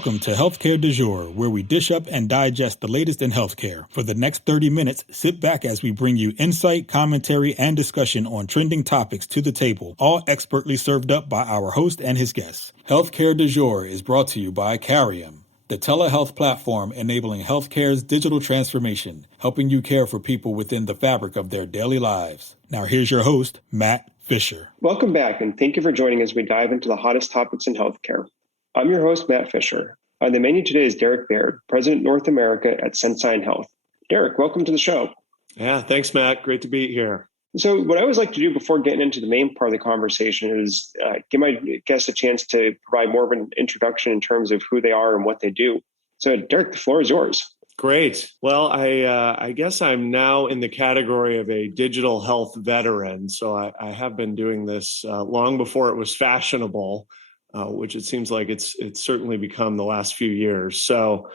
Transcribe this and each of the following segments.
Welcome to Healthcare du Jour, where we dish up and digest the latest in healthcare. For the next 30 minutes, sit back as we bring you insight, commentary, and discussion on trending topics to the table, all expertly served up by our host and his guests. Healthcare du Jour is brought to you by Carium, the telehealth platform enabling healthcare's digital transformation, helping you care for people within the fabric of their daily lives. Now here's your host, Matt Fisher. Welcome back, and thank you for joining as we dive into the hottest topics in healthcare. I'm your host, Matt Fisher. On the menu today is Derek Baird, President North America at Sensyne Health. Derek, welcome to the show. Yeah, thanks, Matt. Great to be here. So what I always like to do before getting into the main part of the conversation is give my guests a chance to provide more of an introduction in terms of who they are and what they do. So Derek, the floor is yours. Great. Well, I guess I'm now in the category of a digital health veteran. So I have been doing this long before it was fashionable. Which it seems like it's certainly become the last few years. So,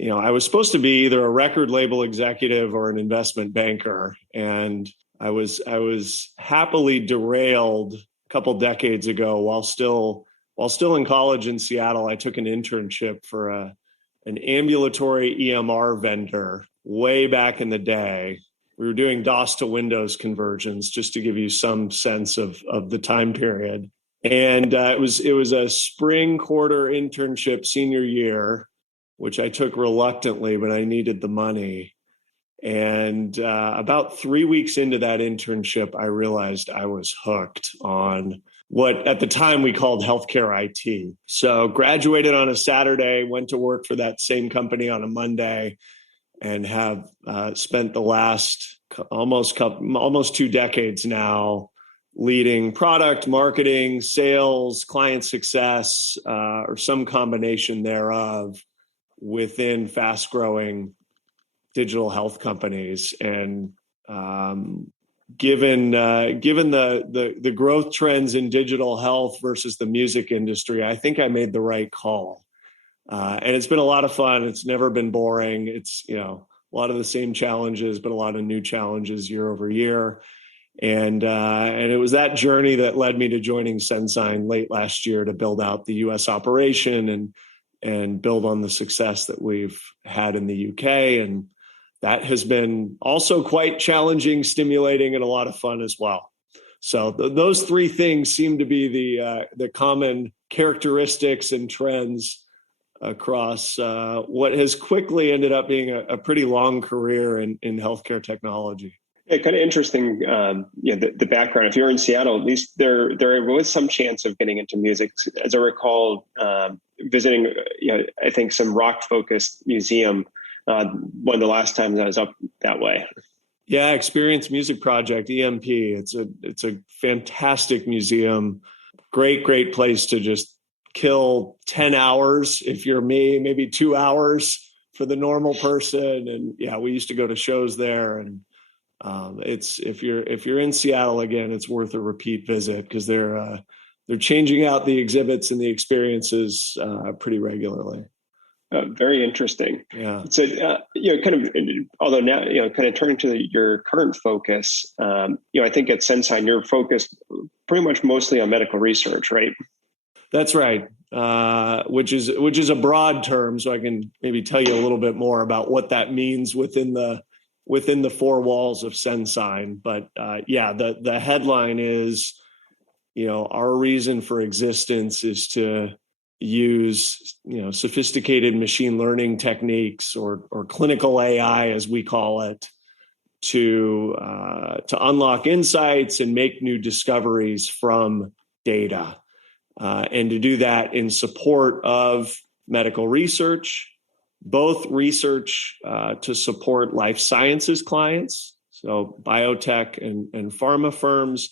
I was supposed to be either a record label executive or an investment banker, and I was happily derailed a couple decades ago while still in college in Seattle. I took an internship for an ambulatory EMR vendor way back in the day. We were doing DOS to Windows conversions, just to give you some sense of the time period. And it was a spring quarter internship senior year, which I took reluctantly, but I needed the money. And about 3 weeks into that internship, I realized I was hooked on what at the time we called healthcare IT. So graduated on a Saturday, went to work for that same company on a Monday, and have spent the last almost 2 decades now leading product, marketing, sales, client success, or some combination thereof within fast-growing digital health companies. And given the growth trends in digital health versus the music industry, I think I made the right call. And it's been a lot of fun. It's never been boring. It's a lot of the same challenges, but a lot of new challenges year over year. And it was that journey that led me to joining Sensyne late last year to build out the U.S. operation and build on the success that we've had in the U.K. And that has been also quite challenging, stimulating, and a lot of fun as well. So those three things seem to be the common characteristics and trends across what has quickly ended up being a pretty long career in healthcare technology. Yeah, kind of interesting, the background. If you're in Seattle, at least there was some chance of getting into music. As I recall, visiting, I think some rock-focused museum one of the last times I was up that way. Yeah, Experience Music Project, EMP. It's a fantastic museum. Great place to just kill 10 hours if you're me, maybe 2 hours for the normal person. And yeah, we used to go to shows there, and it's if you're in Seattle again, it's worth a repeat visit because they're changing out the exhibits and the experiences pretty regularly. Very interesting. Yeah. So although now kind of turning to your current focus, I think at Sensyne you're focused pretty much mostly on medical research, right? That's right. Which is a broad term, so I can maybe tell you a little bit more about what that means within the four walls of Sensyne. But the headline is, our reason for existence is to use, sophisticated machine learning techniques or clinical AI, as we call it, to unlock insights and make new discoveries from data, and to do that in support of medical research. Both research to support life sciences clients, so biotech and pharma firms,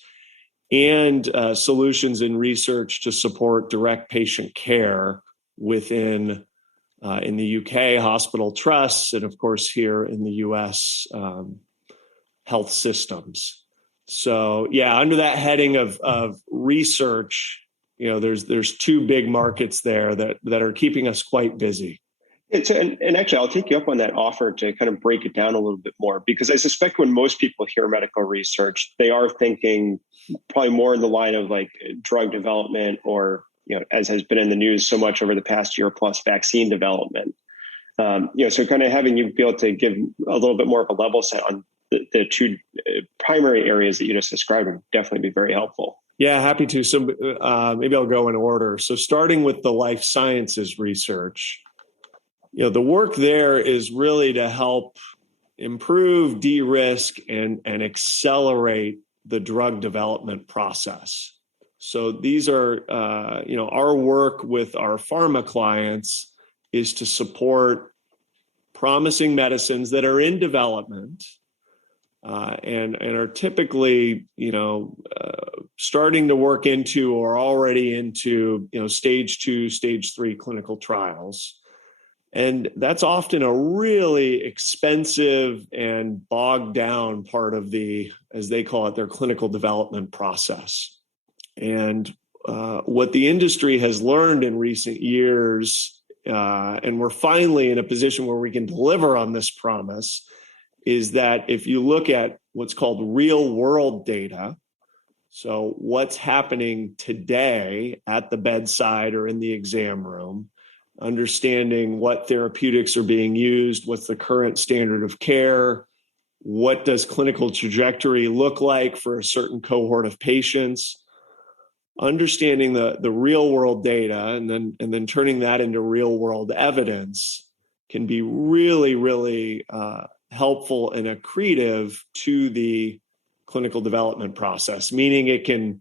and solutions in research to support direct patient care within, in the UK, hospital trusts, and of course here in the US, health systems. So yeah, under that heading of research, there's two big markets there that are keeping us quite busy. And actually, I'll take you up on that offer to kind of break it down a little bit more, because I suspect when most people hear medical research, they are thinking probably more in the line of like drug development or as has been in the news so much over the past year plus, vaccine development. So kind of having you be able to give a little bit more of a level set on the two primary areas that you just described would definitely be very helpful. Yeah, happy to. So maybe I'll go in order. So starting with the life sciences research, the work there is really to help improve, de-risk, and accelerate the drug development process. So these are, our work with our pharma clients is to support promising medicines that are in development and are typically, starting to work into or already into, stage 2, stage 3 clinical trials. And that's often a really expensive and bogged down part of as they call it, their clinical development process. And what the industry has learned in recent years, and we're finally in a position where we can deliver on this promise, is that if you look at what's called real world data, so what's happening today at the bedside or in the exam room, understanding what therapeutics are being used, what's the current standard of care, what does clinical trajectory look like for a certain cohort of patients, understanding the real world data and then turning that into real world evidence can be really, really helpful and accretive to the clinical development process, meaning it can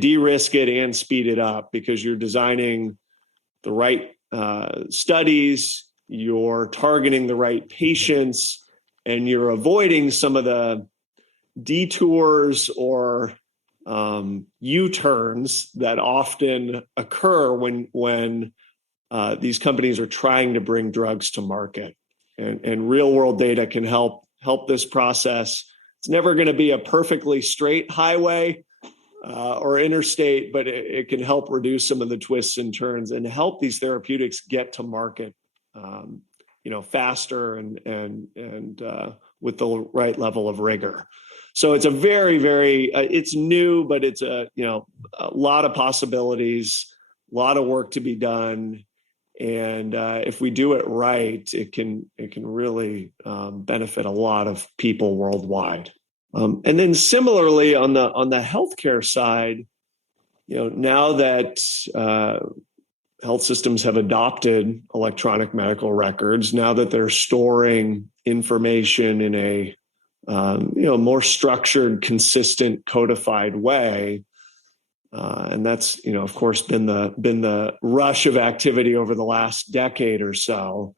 de-risk it and speed it up because you're designing the right studies, you're targeting the right patients, and you're avoiding some of the detours or U-turns that often occur when these companies are trying to bring drugs to market. And real world data can help this process. It's never going to be a perfectly straight highway or interstate, but it can help reduce some of the twists and turns and help these therapeutics get to market, faster and with the right level of rigor. So it's a very, very, it's new, but it's a lot of possibilities, a lot of work to be done. And if we do it right, it can really benefit a lot of people worldwide. And then similarly on the healthcare side, now that health systems have adopted electronic medical records, now that they're storing information in a more structured, consistent, codified way. And that's, of course, been the rush of activity over the last decade or so.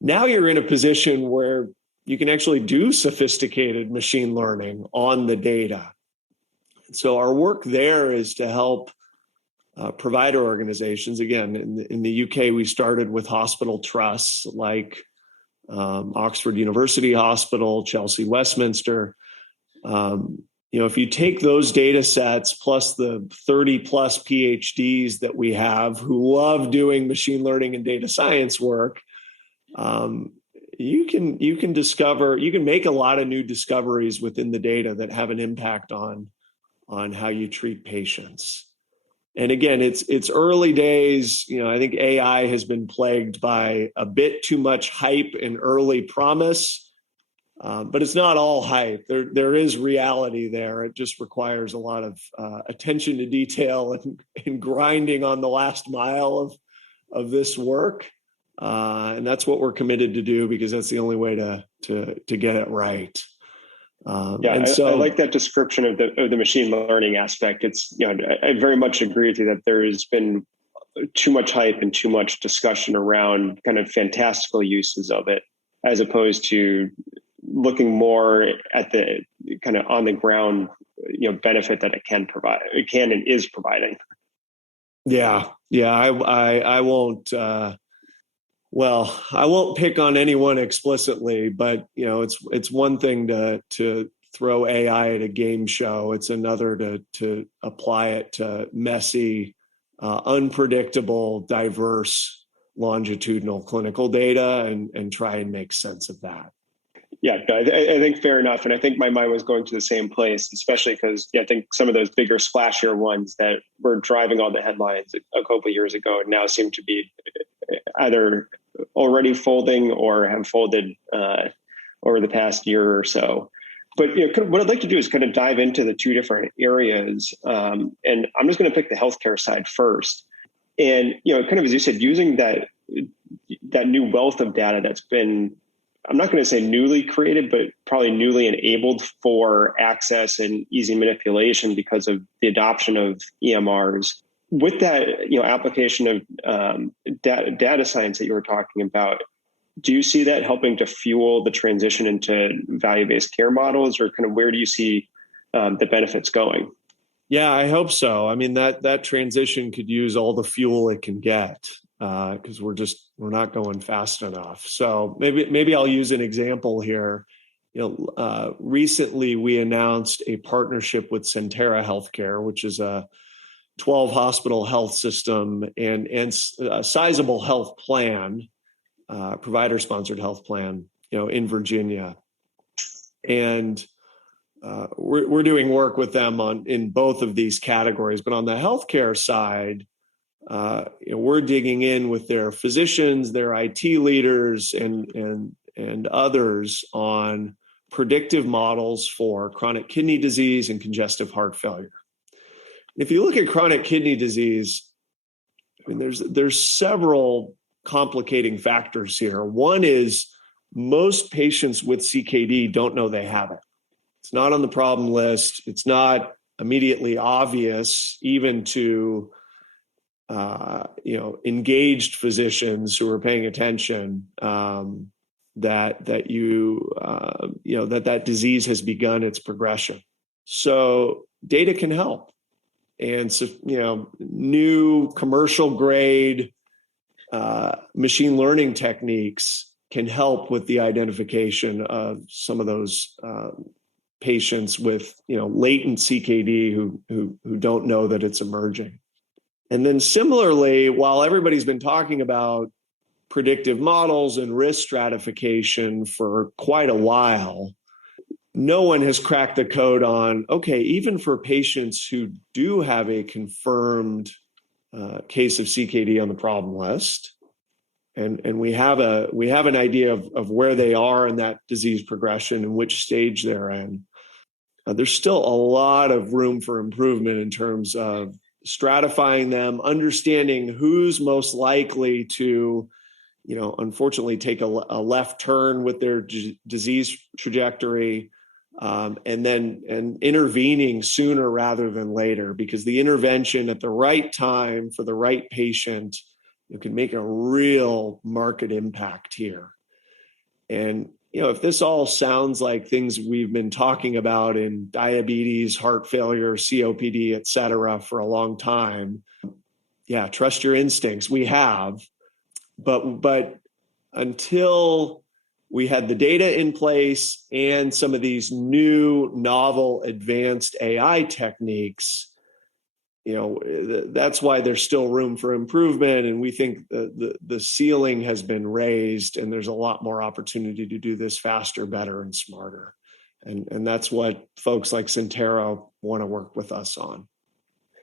Now you're in a position where you can actually do sophisticated machine learning on the data. So our work there is to help provider organizations. Again, in the UK, we started with hospital trusts like Oxford University Hospital, Chelsea Westminster. If you take those data sets plus the 30 plus PhDs that we have who love doing machine learning and data science work, you can make a lot of new discoveries within the data that have an impact on how you treat patients. And again, it's early days. I think AI has been plagued by a bit too much hype and early promise. But it's not all hype. There is reality there. It just requires a lot of attention to detail and grinding on the last mile of this work. And that's what we're committed to do because that's the only way to get it right. I like that description of the machine learning aspect. It's I very much agree with you that there has been too much hype and too much discussion around kind of fantastical uses of it, as opposed to looking more at the kind of on the ground, benefit that it can and is providing. Yeah. I won't. I won't pick on anyone explicitly, but it's one thing to throw AI at a game show. It's another to apply it to messy, unpredictable, diverse, longitudinal clinical data and try and make sense of that. Yeah, no, I think fair enough. And I think my mind was going to the same place, especially because I think some of those bigger, splashier ones that were driving all the headlines a couple of years ago now seem to be either already folding or have folded over the past year or so. But what I'd like to do is kind of dive into the two different areas. And I'm just going to pick the healthcare side first. And, kind of, as you said, using that new wealth of data that's been, I'm not going to say newly created, but probably newly enabled for access and easy manipulation because of the adoption of EMRs. With that, application of data science that you were talking about, do you see that helping to fuel the transition into value-based care models, or kind of where do you see the benefits going? Yeah, I hope so. I mean, that transition could use all the fuel it can get because we're not going fast enough. So maybe I'll use an example here. Recently we announced a partnership with Sentara Healthcare, which is a 12 hospital health system and a sizable health plan, provider sponsored health plan, in Virginia. And we're doing work with them in both of these categories. But on the healthcare side, we're digging in with their physicians, their IT leaders, and others on predictive models for chronic kidney disease and congestive heart failure. If you look at chronic kidney disease, I mean, there's several complicating factors here. One is most patients with CKD don't know they have it. It's not on the problem list. It's not immediately obvious, even to engaged physicians who are paying attention, that disease has begun its progression. So data can help, and so new commercial grade machine learning techniques can help with the identification of some of those patients with latent CKD who don't know that it's emerging. And then similarly, while everybody's been talking about predictive models and risk stratification for quite a while, no one has cracked the code on, okay, even for patients who do have a confirmed case of CKD on the problem list, and we have an idea of where they are in that disease progression and which stage they're in, there's still a lot of room for improvement in terms of stratifying them, understanding who's most likely to, unfortunately take a left turn with their disease trajectory, and intervening sooner rather than later, because the intervention at the right time for the right patient can make a real market impact here. And if this all sounds like things we've been talking about in diabetes, heart failure, COPD, et cetera, for a long time, yeah, trust your instincts. We have, but until we had the data in place and some of these new, novel, advanced AI techniques, that's why there's still room for improvement. And we think the ceiling has been raised, and there's a lot more opportunity to do this faster, better, and smarter. And that's what folks like Sentara want to work with us on.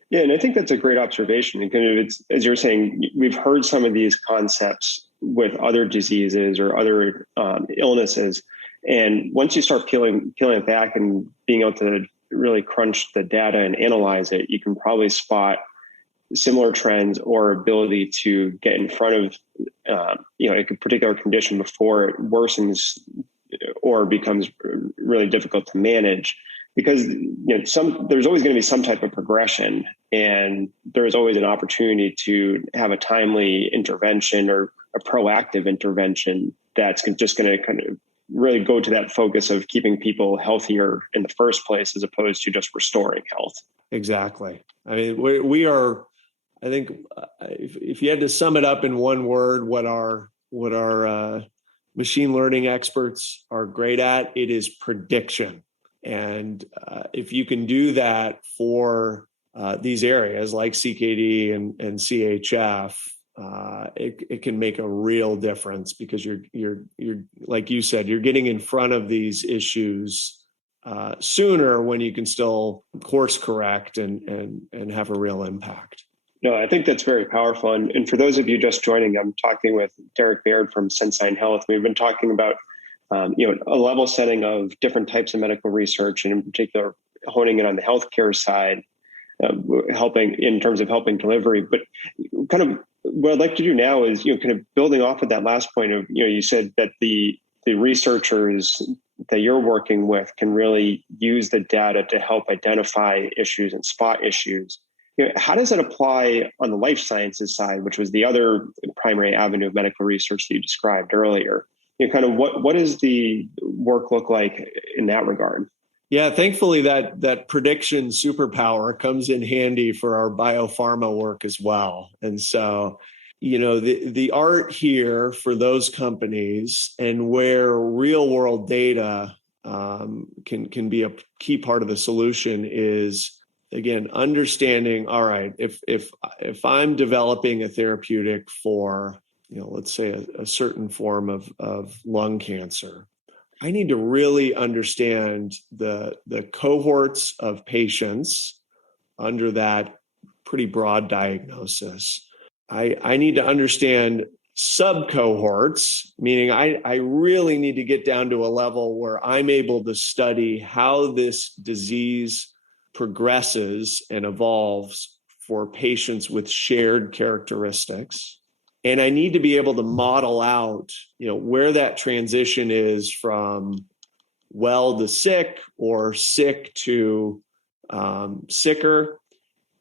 Yeah, and I think that's a great observation. And kind of, it's, as you're saying, we've heard some of these concepts with other diseases or other illnesses. And once you start peeling it back and being able to really crunch the data and analyze it, you can probably spot similar trends or ability to get in front of a particular condition before it worsens or becomes really difficult to manage. Because there's always going to be some type of progression, and there's always an opportunity to have a timely intervention or a proactive intervention that's just going to kind of really go to that focus of keeping people healthier in the first place, as opposed to just restoring health. Exactly. I mean, we are, I think, if you had to sum it up in one word, what our machine learning experts are great at, it is prediction. And if you can do that for these areas like CKD and CHF, it can make a real difference, because you're like you said, you're getting in front of these issues sooner, when you can still course correct and have a real impact. No, I think that's very powerful. And for those of you just joining, I'm talking with Derek Baird from Sensyne Health. We've been talking about a level setting of different types of medical research, and in particular, honing in on the healthcare side, helping in terms of helping delivery. But kind of what I'd like to do now is, kind of building off of that last point of, you said that the researchers that you're working with can really use the data to help identify issues and spot issues. How does that apply on the life sciences side, which was the other primary avenue of medical research that you described earlier? Kind of what does the work look like in that regard? Yeah, thankfully that prediction superpower comes in handy for our biopharma work as well. And so, the art here for those companies, and where real world data can be a key part of the solution, is, again, understanding, all right, if I'm developing a therapeutic for, let's say a certain form of lung cancer, I need to really understand the cohorts of patients under that pretty broad diagnosis. I need to understand sub-cohorts, meaning I really need to get down to a level where I'm able to study how this disease progresses and evolves for patients with shared characteristics. And I need to be able to model out, where that transition is from well to sick, or sick to sicker.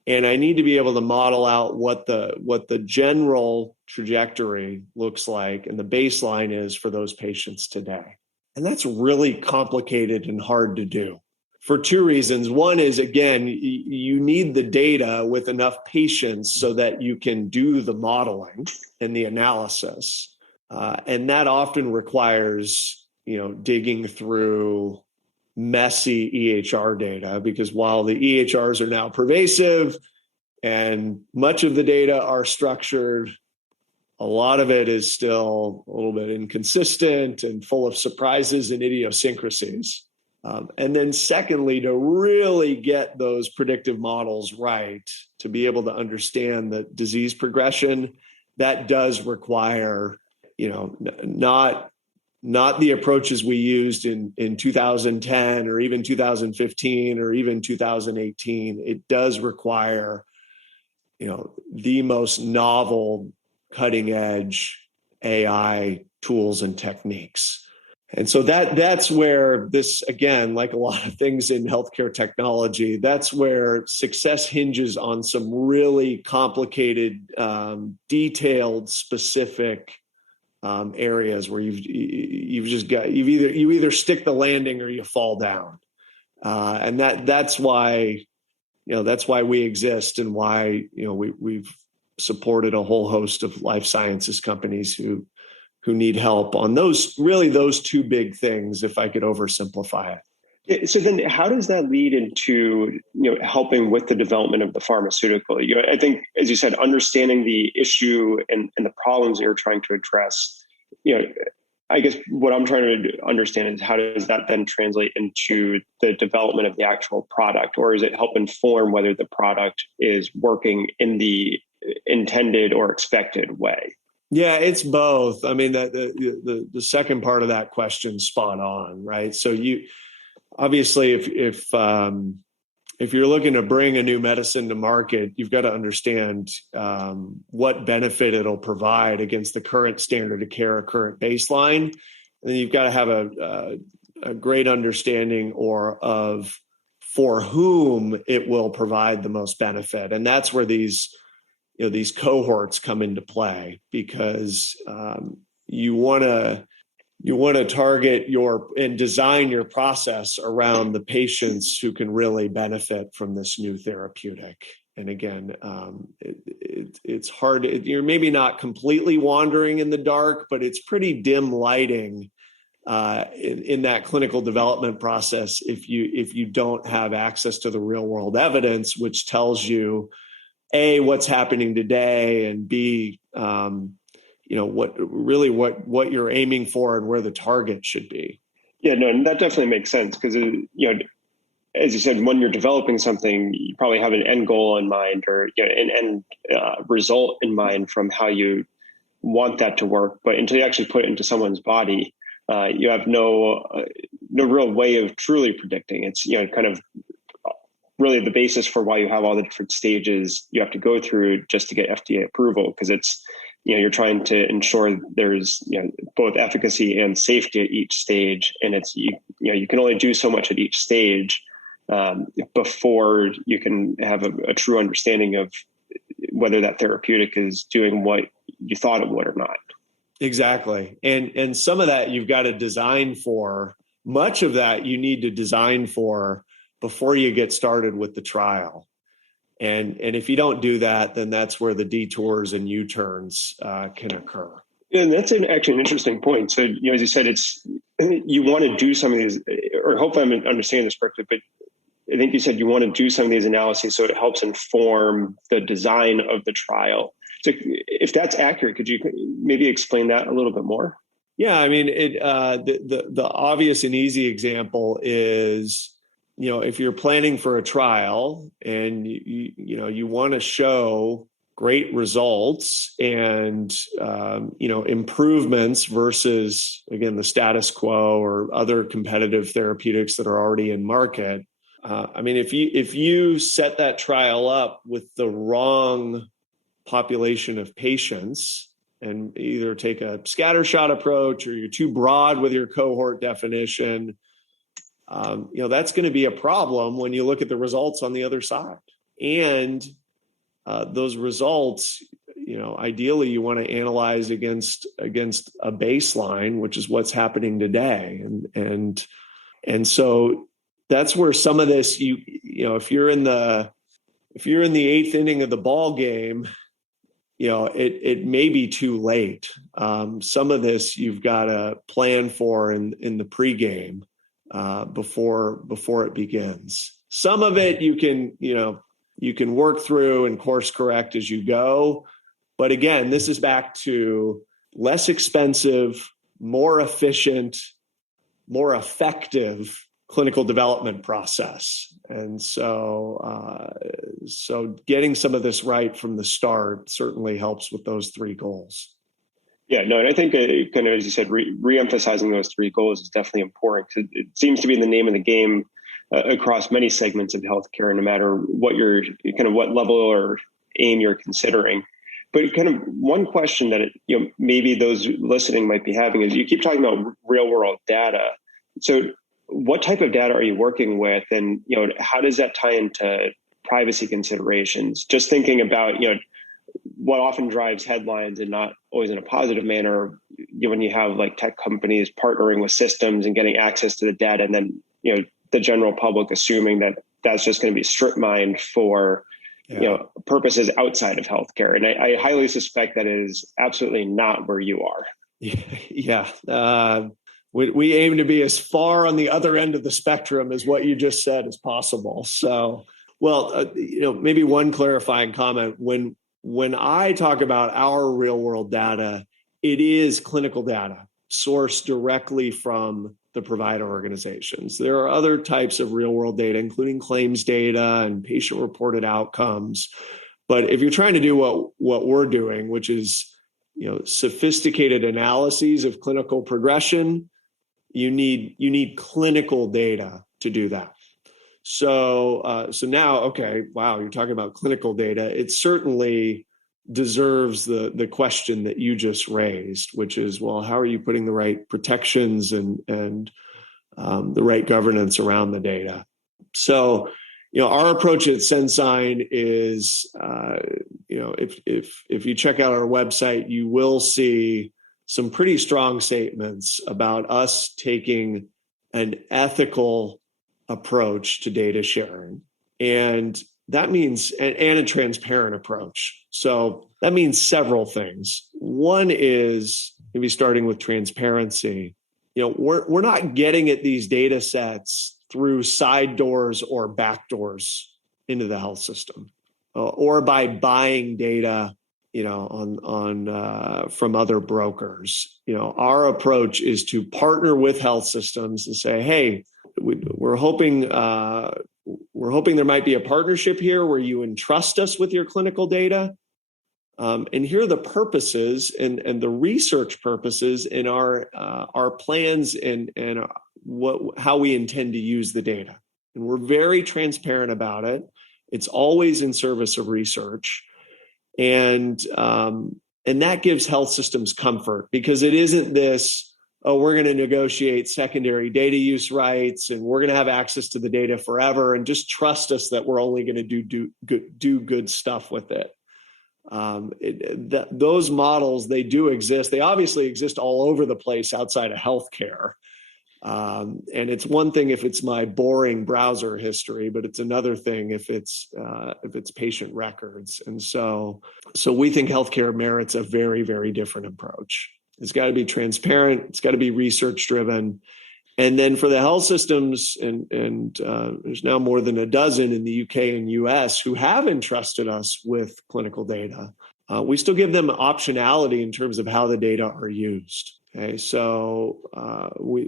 And I need to be able to model out what the general trajectory looks like and the baseline is for those patients today. And that's really complicated and hard to do for two reasons. One is, again, you need the data with enough patients so that you can do the modeling and the analysis. And that often requires, digging through messy EHR data, because while the EHRs are now pervasive and much of the data are structured, a lot of it is still a little bit inconsistent and full of surprises and idiosyncrasies. And then secondly, to really get those predictive models right, to be able to understand the disease progression, that does require, not the approaches we used in 2010 or even 2015 or even 2018. It does require, the most novel, cutting edge AI tools and techniques. And so that's where this, again, like a lot of things in healthcare technology, that's where success hinges on some really complicated, detailed, specific areas where you either stick the landing or you fall down, and that's why we exist, and why we've supported a whole host of life sciences companies who need help on those two big things, if I could oversimplify it. So then how does that lead into, helping with the development of the pharmaceutical? I think, as you said, understanding the issue and the problems that you're trying to address, I guess what I'm trying to understand is, how does that then translate into the development of the actual product? Or does it help inform whether the product is working in the intended or expected way? Yeah, it's both. I mean, the second part of that question, spot on, right? So you obviously, if you're looking to bring a new medicine to market, you've got to understand what benefit it'll provide against the current standard of care or current baseline, and then you've got to have a great understanding of for whom it will provide the most benefit, and that's where these cohorts come into play, because you want to target and design your process around the patients who can really benefit from this new therapeutic. And again, it's hard. You're maybe not completely wandering in the dark, but it's pretty dim lighting in that clinical development process if you don't have access to the real world evidence, which tells you A, what's happening today, and B, what you're aiming for and where the target should be. Yeah, no, and that definitely makes sense because, as you said, when you're developing something, you probably have an end goal in mind, or an end result in mind from how you want that to work. But until you actually put it into someone's body, you have no real way of truly predicting. It's kind of really the basis for why you have all the different stages you have to go through just to get FDA approval, because it's you're trying to ensure there's both efficacy and safety at each stage, and it's you can only do so much at each stage before you can have a true understanding of whether that therapeutic is doing what you thought it would or not. Exactly. And some of that you've got to design for. Much of that you need to design for before you get started with the trial. And if you don't do that, then that's where the detours and U-turns can occur. And that's actually an interesting point. So, as you said, you want to do some of these, or hopefully I'm understanding this correctly, but I think you said you want to do some of these analyses so it helps inform the design of the trial. So if that's accurate, could you maybe explain that a little bit more? Yeah, I mean, the obvious and easy example is, if you're planning for a trial and you want to show great results and improvements versus, again, the status quo or other competitive therapeutics that are already in market. If you set that trial up with the wrong population of patients and either take a scattershot approach or you're too broad with your cohort definition, that's going to be a problem when you look at the results on the other side. And those results, ideally you want to analyze against a baseline, which is what's happening today. And so that's where some of this, if you're in the eighth inning of the ball game, it may be too late. Some of this you've got to plan for in the pregame before it begins. Some of it you can work through and course correct as you go. But again, this is back to less expensive, more efficient, more effective clinical development process. And so getting some of this right from the start certainly helps with those three goals. Yeah, no, and I think kind of, as you said, re-emphasizing those three goals is definitely important, because it seems to be the name of the game across many segments of healthcare, no matter what what level or aim you're considering. But kind of one question that maybe those listening might be having is, you keep talking about real world data. So what type of data are you working with, and how does that tie into privacy considerations? Just thinking about what often drives headlines, and not always in a positive manner, when you have like tech companies partnering with systems and getting access to the data, and then the general public assuming that that's just going to be strip mined for purposes outside of healthcare. And I highly suspect that is absolutely not where you are. Yeah. We aim to be as far on the other end of the spectrum as what you just said as possible. So, maybe one clarifying comment. When I talk about our real world data, it is clinical data sourced directly from the provider organizations. There are other types of real world data, including claims data and patient reported outcomes. But if you're trying to do what we're doing, which is sophisticated analyses of clinical progression, you need clinical data to do that. So now, okay, wow, you're talking about clinical data. It certainly deserves the question that you just raised, which is, well, how are you putting the right protections and the right governance around the data? So, our approach at Sensyne is, if you check out our website, you will see some pretty strong statements about us taking an ethical approach to data sharing. And that means, and a transparent approach. So that means several things. One is, maybe starting with transparency, we're not getting at these data sets through side doors or back doors into the health system. or by buying data, on from other brokers. Our approach is to partner with health systems and say, hey, we're hoping there might be a partnership here where you entrust us with your clinical data. And here are the purposes and the research purposes in our plans and how we intend to use the data. And we're very transparent about it. It's always in service of research. And that gives health systems comfort, because it isn't this, oh, we're going to negotiate secondary data use rights and we're going to have access to the data forever and just trust us that we're only going to do good stuff with it. Those models, they do exist. They obviously exist all over the place outside of healthcare. And it's one thing if it's my boring browser history, but it's another thing if it's patient records. And so we think healthcare merits a very, very different approach. It's got to be transparent. It's got to be research driven. And then for the health systems, and there's now more than a dozen in the UK and US who have entrusted us with clinical data, we still give them optionality in terms of how the data are used. Okay, so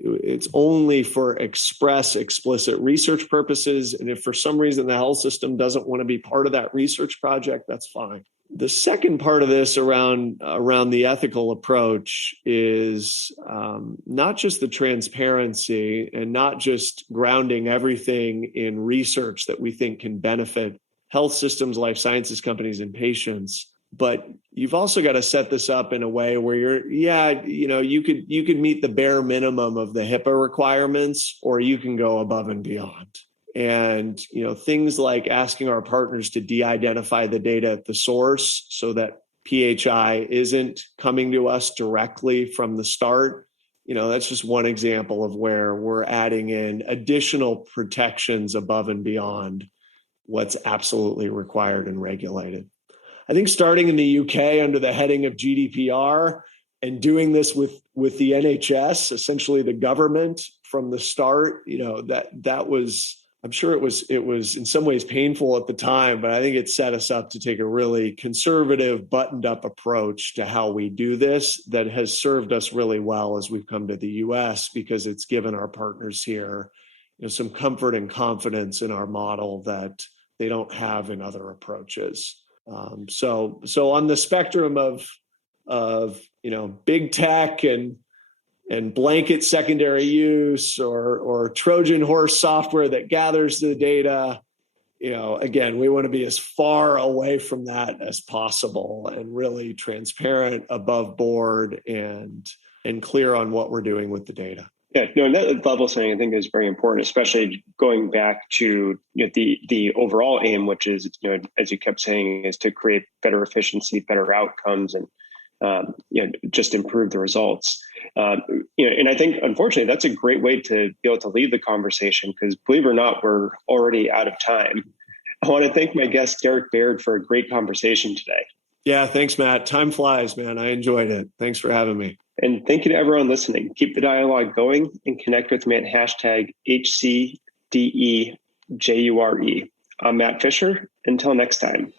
it's only for explicit research purposes. And if for some reason the health system doesn't want to be part of that research project, that's fine. The second part of this around the ethical approach is not just the transparency and not just grounding everything in research that we think can benefit health systems, life sciences companies, and patients. But you've also got to set this up in a way where you could meet the bare minimum of the HIPAA requirements, or you can go above and beyond. And, things like asking our partners to de-identify the data at the source so that PHI isn't coming to us directly from the start. That's just one example of where we're adding in additional protections above and beyond what's absolutely required and regulated. I think starting in the UK under the heading of GDPR and doing this with the NHS, essentially the government from the start, that was, I'm sure it was in some ways painful at the time, but I think it set us up to take a really conservative, buttoned up approach to how we do this that has served us really well as we've come to the US, because it's given our partners here, some comfort and confidence in our model that they don't have in other approaches. So on the spectrum of big tech and blanket secondary use or Trojan horse software that gathers the data, again, we want to be as far away from that as possible and really transparent, above board, and clear on what we're doing with the data. Yeah, no, and that level setting I think is very important, especially going back to the overall aim, which is, as you kept saying, is to create better efficiency, better outcomes, and just improve the results. And I think, unfortunately, that's a great way to be able to lead the conversation, because believe it or not, we're already out of time. I want to thank my guest, Derek Baird, for a great conversation today. Yeah, thanks, Matt. Time flies, man. I enjoyed it. Thanks for having me. And thank you to everyone listening. Keep the dialogue going and connect with me at #HCDEJURE. I'm Matt Fisher. Until next time.